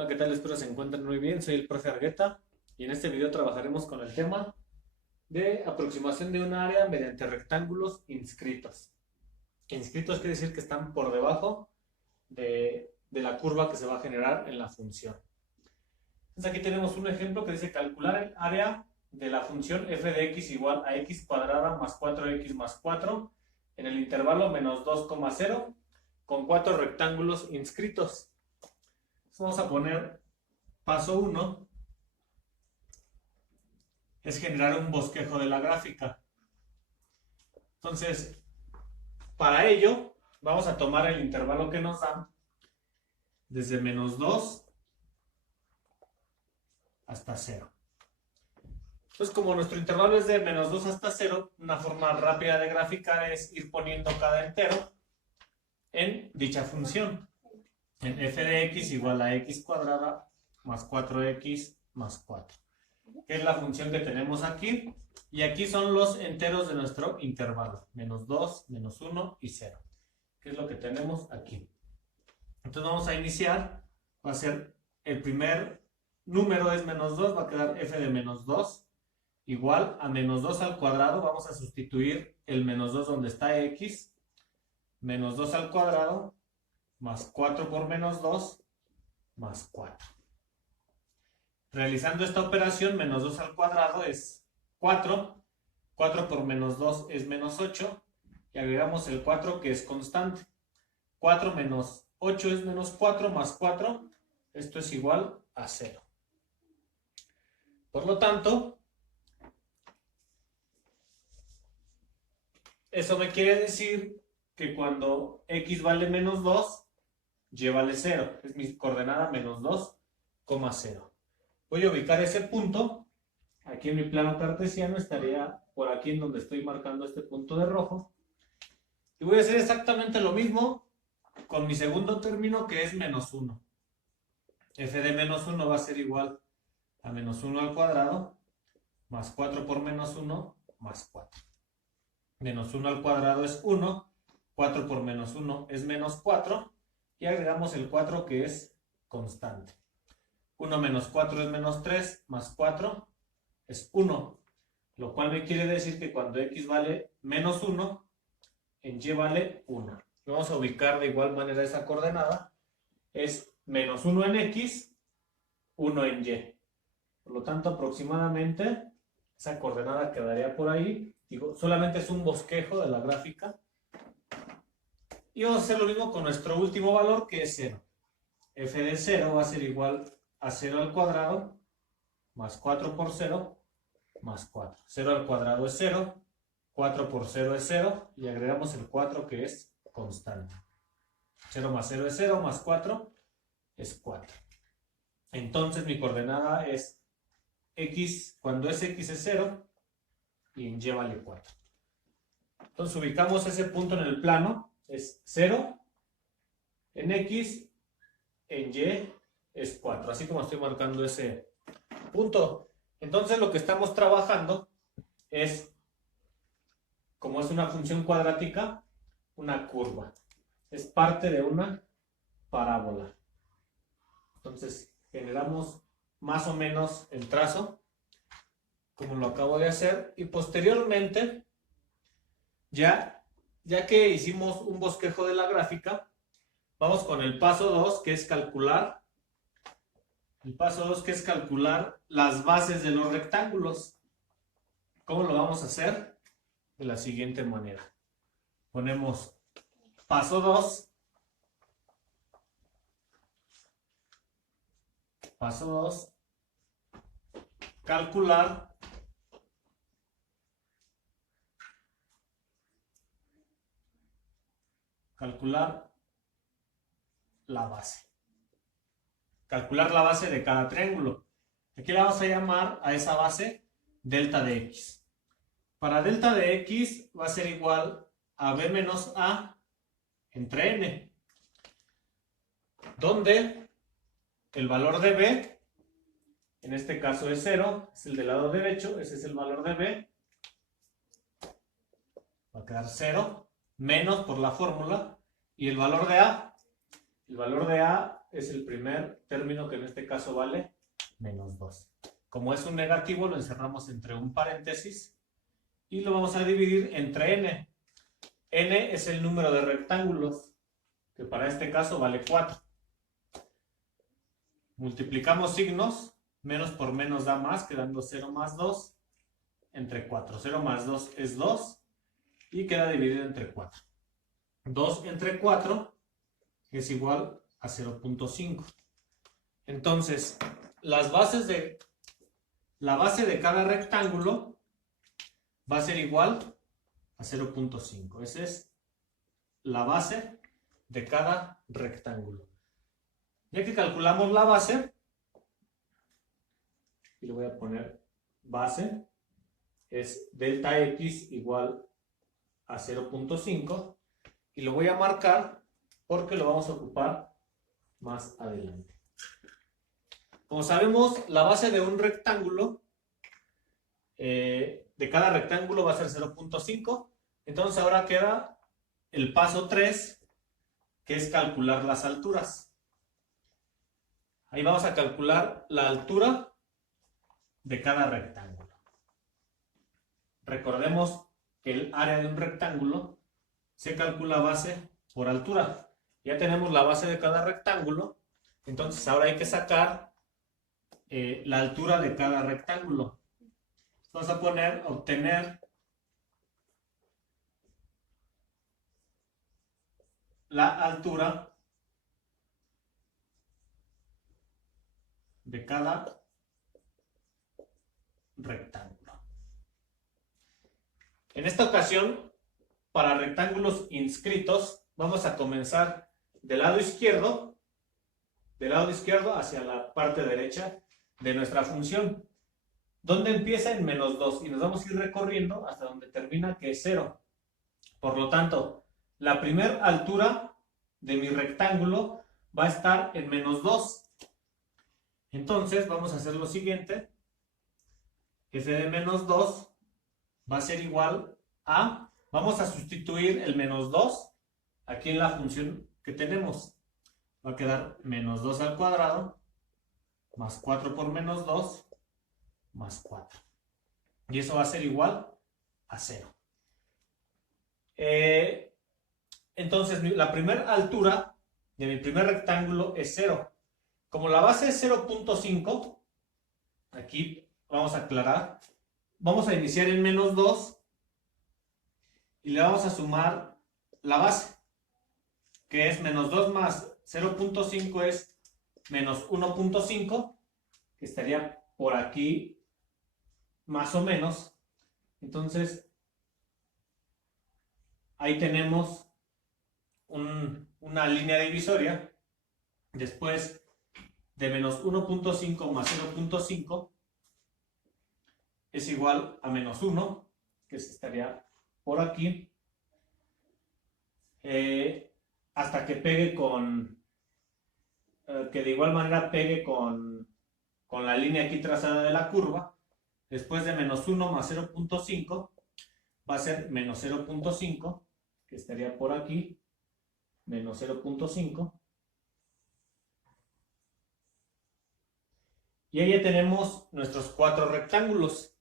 Hola, ¿qué tal? Espero se encuentren muy bien. Soy el profe Argueta y en este video trabajaremos con el tema de aproximación de un área mediante rectángulos inscritos. Inscritos quiere decir que están por debajo de la curva que se va a generar en la función. Entonces aquí tenemos un ejemplo que dice calcular el área de la función f de x igual a x cuadrada más 4x más 4 en el intervalo menos 2,0 con 4 rectángulos inscritos. Vamos a poner paso 1, es generar un bosquejo de la gráfica. Entonces, para ello, vamos a tomar el intervalo que nos dan desde menos 2 hasta 0. Entonces, como nuestro intervalo es de menos 2 hasta 0, una forma rápida de graficar es ir poniendo cada entero en dicha función. En f de x igual a x cuadrada más 4x más 4. Que es la función que tenemos aquí. Y aquí son los enteros de nuestro intervalo. Menos 2, menos 1 y 0. Que es lo que tenemos aquí. Entonces vamos a iniciar. Va a ser el primer número es menos 2. Va a quedar f de menos 2 igual a menos 2 al cuadrado. Vamos a sustituir el menos 2 donde está x. Menos 2 al cuadrado más 4 por menos 2 más 4. Realizando esta operación, menos 2 al cuadrado es 4. 4 por menos 2 es menos 8. Y agregamos el 4 que es constante. 4 menos 8 es menos 4 más 4. Esto es igual a 0. Por lo tanto, eso me quiere decir que cuando x vale menos 2, y vale 0. Es mi coordenada menos 2,0. Voy a ubicar ese punto. Aquí en mi plano cartesiano estaría por aquí en donde estoy marcando este punto de rojo. Y voy a hacer exactamente lo mismo con mi segundo término que es menos 1. F de menos 1 va a ser igual a menos 1 al cuadrado más 4 por menos 1 más 4. Menos 1 al cuadrado es 1. 4 por menos 1 es menos 4. Y agregamos el 4 que es constante. 1 menos 4 es menos 3, más 4 es 1. Lo cual me quiere decir que cuando x vale menos 1, en y vale 1. Vamos a ubicar de igual manera esa coordenada. Es menos 1 en x, 1 en y. Por lo tanto, aproximadamente, esa coordenada quedaría por ahí. Digo, solamente es un bosquejo de la gráfica. Y vamos a hacer lo mismo con nuestro último valor, que es 0. F de 0 va a ser igual a 0 al cuadrado, más 4 por 0, más 4. 0 al cuadrado es 0, 4 por 0 es 0, y agregamos el 4 que es constante. 0 más 0 es 0, más 4 es 4. Entonces mi coordenada es x, cuando es x es 0, y en y vale 4. Entonces ubicamos ese punto en el plano. Es 0 en x, en y es 4, así como estoy marcando ese punto. Entonces lo que estamos trabajando es, como es una función cuadrática, una curva. Es parte de una parábola. Entonces generamos más o menos el trazo, como lo acabo de hacer, y posteriormente, ya que hicimos un bosquejo de la gráfica, vamos con el paso 2, que es calcular. El paso 2, que es calcular las bases de los rectángulos. ¿Cómo lo vamos a hacer? De la siguiente manera. Ponemos paso 2. Paso 2. Calcular la base. Calcular la base de cada triángulo. Aquí le vamos a llamar a esa base delta de x. Para delta de x va a ser igual a b menos a entre n, donde el valor de b, en este caso es 0, es el del lado derecho, ese es el valor de b, va a quedar 0, menos por la fórmula, y el valor de a es el primer término que en este caso vale menos 2. Como es un negativo, lo encerramos entre un paréntesis y lo vamos a dividir entre n. N es el número de rectángulos, que para este caso vale 4. Multiplicamos signos, menos por menos da más, quedando 0 más 2 entre 4. 0 más 2 es 2 y queda dividido entre 4. 2 entre 4 es igual a 0.5. Entonces, la base de cada rectángulo va a ser igual a 0.5. Esa es la base de cada rectángulo. Ya que calculamos la base, y le voy a poner base, es delta x igual a 0.5, y lo voy a marcar porque lo vamos a ocupar más adelante. Como sabemos, la base de un rectángulo, de cada rectángulo va a ser 0.5. Entonces ahora queda el paso 3, que es calcular las alturas. Ahí vamos a calcular la altura de cada rectángulo. Recordemos que el área de un rectángulo se calcula base por altura. Ya tenemos la base de cada rectángulo, entonces ahora hay que sacar la altura de cada rectángulo. Vamos a obtener la altura de cada rectángulo. En esta ocasión, para rectángulos inscritos, vamos a comenzar del lado izquierdo hacia la parte derecha de nuestra función, donde empieza en menos 2 y nos vamos a ir recorriendo hasta donde termina, que es 0. Por lo tanto, la primera altura de mi rectángulo va a estar en menos 2. Entonces vamos a hacer lo siguiente. F de menos 2 va a ser igual a, vamos a sustituir el menos 2 aquí en la función que tenemos. Va a quedar menos 2 al cuadrado más 4 por menos 2 más 4. Y eso va a ser igual a 0. Entonces la primera altura de mi primer rectángulo es 0. Como la base es 0.5, aquí vamos a aclarar, vamos a iniciar en menos 2 y le vamos a sumar la base, que es menos 2 más 0.5 es menos 1.5, que estaría por aquí más o menos. Entonces, ahí tenemos una línea divisoria. Después de menos 1.5 más 0.5 es igual a menos 1, que estaría por aquí, hasta que pegue que de igual manera pegue con la línea aquí trazada de la curva. Después de menos 1 más 0.5 va a ser menos 0.5, que estaría por aquí, menos 0.5. Y ahí ya tenemos nuestros 4 rectángulos.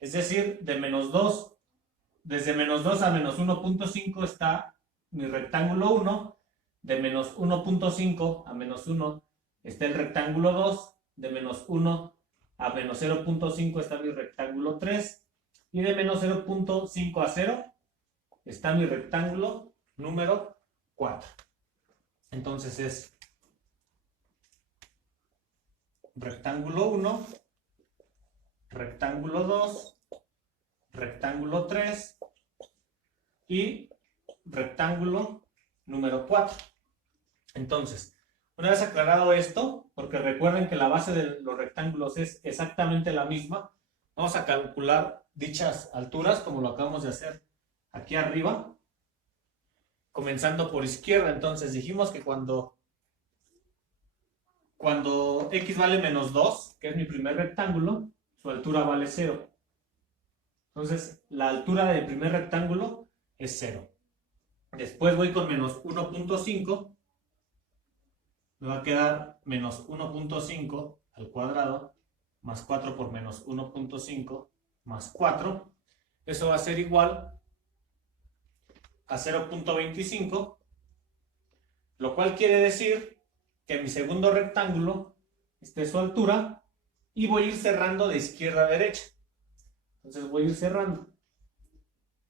Es decir, de menos 2, desde menos 2 a menos 1.5 está mi rectángulo 1. De menos 1.5 a menos 1 está el rectángulo 2. De menos 1 a menos 0.5 está mi rectángulo 3. Y de menos 0.5 a 0 está mi rectángulo número 4. Entonces es rectángulo 1, rectángulo 2, rectángulo 3 y rectángulo número 4. Entonces, una vez aclarado esto, porque recuerden que la base de los rectángulos es exactamente la misma, vamos a calcular dichas alturas como lo acabamos de hacer aquí arriba, comenzando por izquierda. Entonces dijimos que cuando x vale menos 2, que es mi primer rectángulo, su altura vale 0. Entonces, la altura del primer rectángulo es 0. Después voy con menos 1.5 me va a quedar menos 1.5 al cuadrado más 4 por menos 1.5 más 4. Eso va a ser igual a 0.25, lo cual quiere decir que mi segundo rectángulo esté a su altura y voy a ir cerrando de izquierda a derecha. Entonces voy a ir cerrando.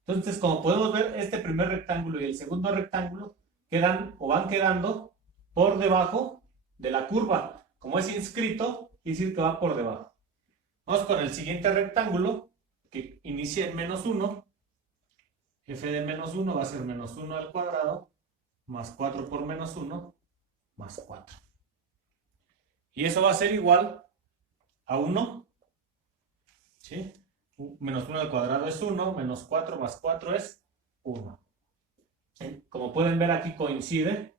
Entonces, como podemos ver, este primer rectángulo y el segundo rectángulo quedan o van quedando por debajo de la curva. Como es inscrito, quiere decir que va por debajo. Vamos con el siguiente rectángulo, que inicia en menos 1. F de menos 1 va a ser menos 1 al cuadrado, más 4 por menos 1, más 4. Y eso va a ser igual a 1. ¿Sí? Menos 1 al cuadrado es 1, menos 4 más 4 es 1. Como pueden ver, aquí coincide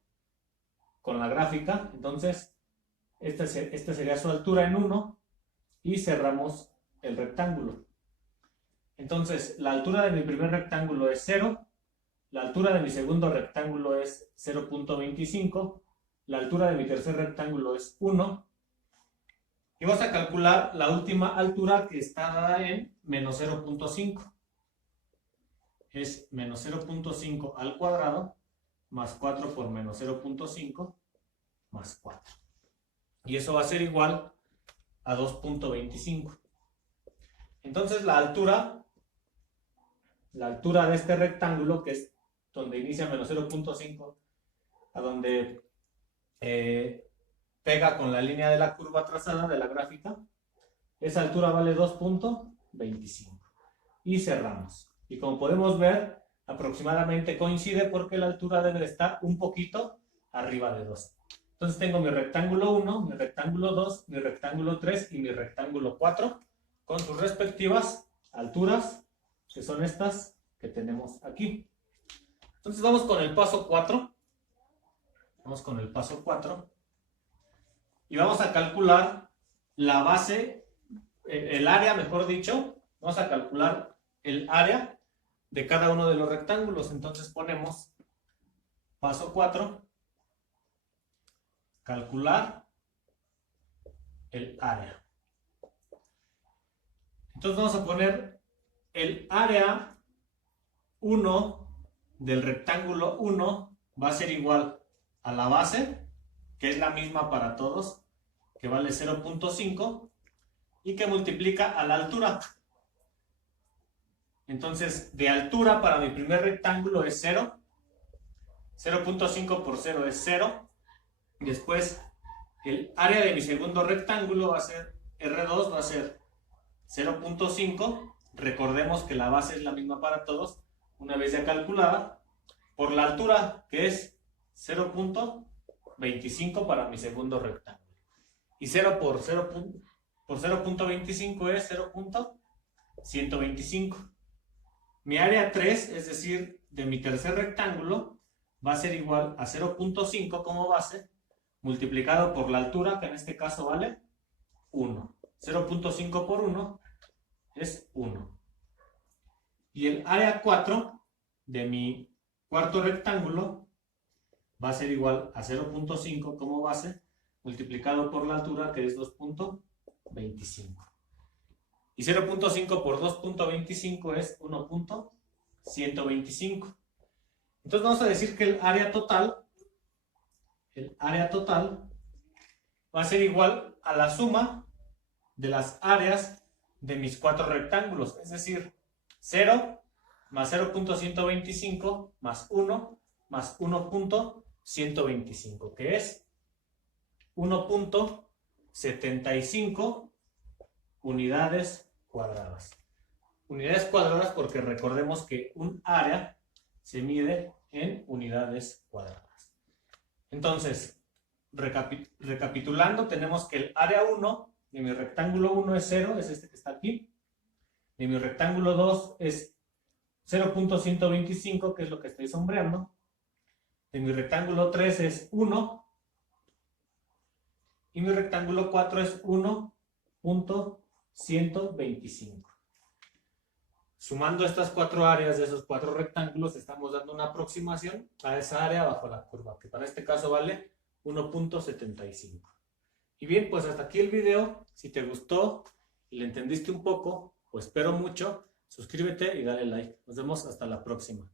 con la gráfica. Entonces, esta sería su altura en 1 y cerramos el rectángulo. Entonces, la altura de mi primer rectángulo es 0, la altura de mi segundo rectángulo es 0.25, la altura de mi tercer rectángulo es 1, y vamos a calcular la última altura que está dada en menos 0.5. Es menos 0.5 al cuadrado más 4 por menos 0.5 más 4. Y eso va a ser igual a 2.25. Entonces la altura de este rectángulo, que es donde inicia menos 0.5, a donde pega con la línea de la curva trazada de la gráfica, esa altura vale 2.25. Y cerramos. Y como podemos ver, aproximadamente coincide porque la altura debe de estar un poquito arriba de 2. Entonces tengo mi rectángulo 1, mi rectángulo 2, mi rectángulo 3 y mi rectángulo 4 con sus respectivas alturas, que son estas que tenemos aquí. Entonces vamos con el paso 4. Vamos con el paso 4. Y vamos a calcular la base, el área, mejor dicho. Vamos a calcular el área de cada uno de los rectángulos. Entonces ponemos paso 4, calcular el área. Entonces vamos a poner el área 1 del rectángulo 1 va a ser igual a la base, que es la misma para todos, que vale 0.5 y que multiplica a la altura. Entonces, de altura para mi primer rectángulo es 0. 0.5 por 0 es 0. Después, el área de mi segundo rectángulo va a ser R2, va a ser 0.5. Recordemos que la base es la misma para todos, una vez ya calculada, por la altura, que es 0.25 para mi segundo rectángulo. Y 0 por 0.25 es 0.125. Mi área 3, es decir, de mi tercer rectángulo, va a ser igual a 0.5 como base, multiplicado por la altura, que en este caso vale 1. 0.5 por 1 es 1. Y el área 4 de mi cuarto rectángulo va a ser igual a 0.5 como base, multiplicado por la altura, que es 2.25. Y 0.5 por 2.25 es 1.125. Entonces vamos a decir que el área total va a ser igual a la suma de las áreas de mis cuatro rectángulos, es decir, 0 más 0.125 más 1 más 1.125, que es 1.75 unidades cuadradas. Unidades cuadradas porque recordemos que un área se mide en unidades cuadradas. Entonces, recapitulando, tenemos que el área 1 de mi rectángulo 1 es 0, es este que está aquí. De mi rectángulo 2 es 0.125, que es lo que estoy sombreando. De mi rectángulo 3 es 1. Y mi rectángulo 4 es 1.125. Sumando estas cuatro áreas de esos cuatro rectángulos, estamos dando una aproximación a esa área bajo la curva, que para este caso vale 1.75. Y bien, pues hasta aquí el video. Si te gustó y le entendiste un poco, o espero mucho, suscríbete y dale like. Nos vemos hasta la próxima.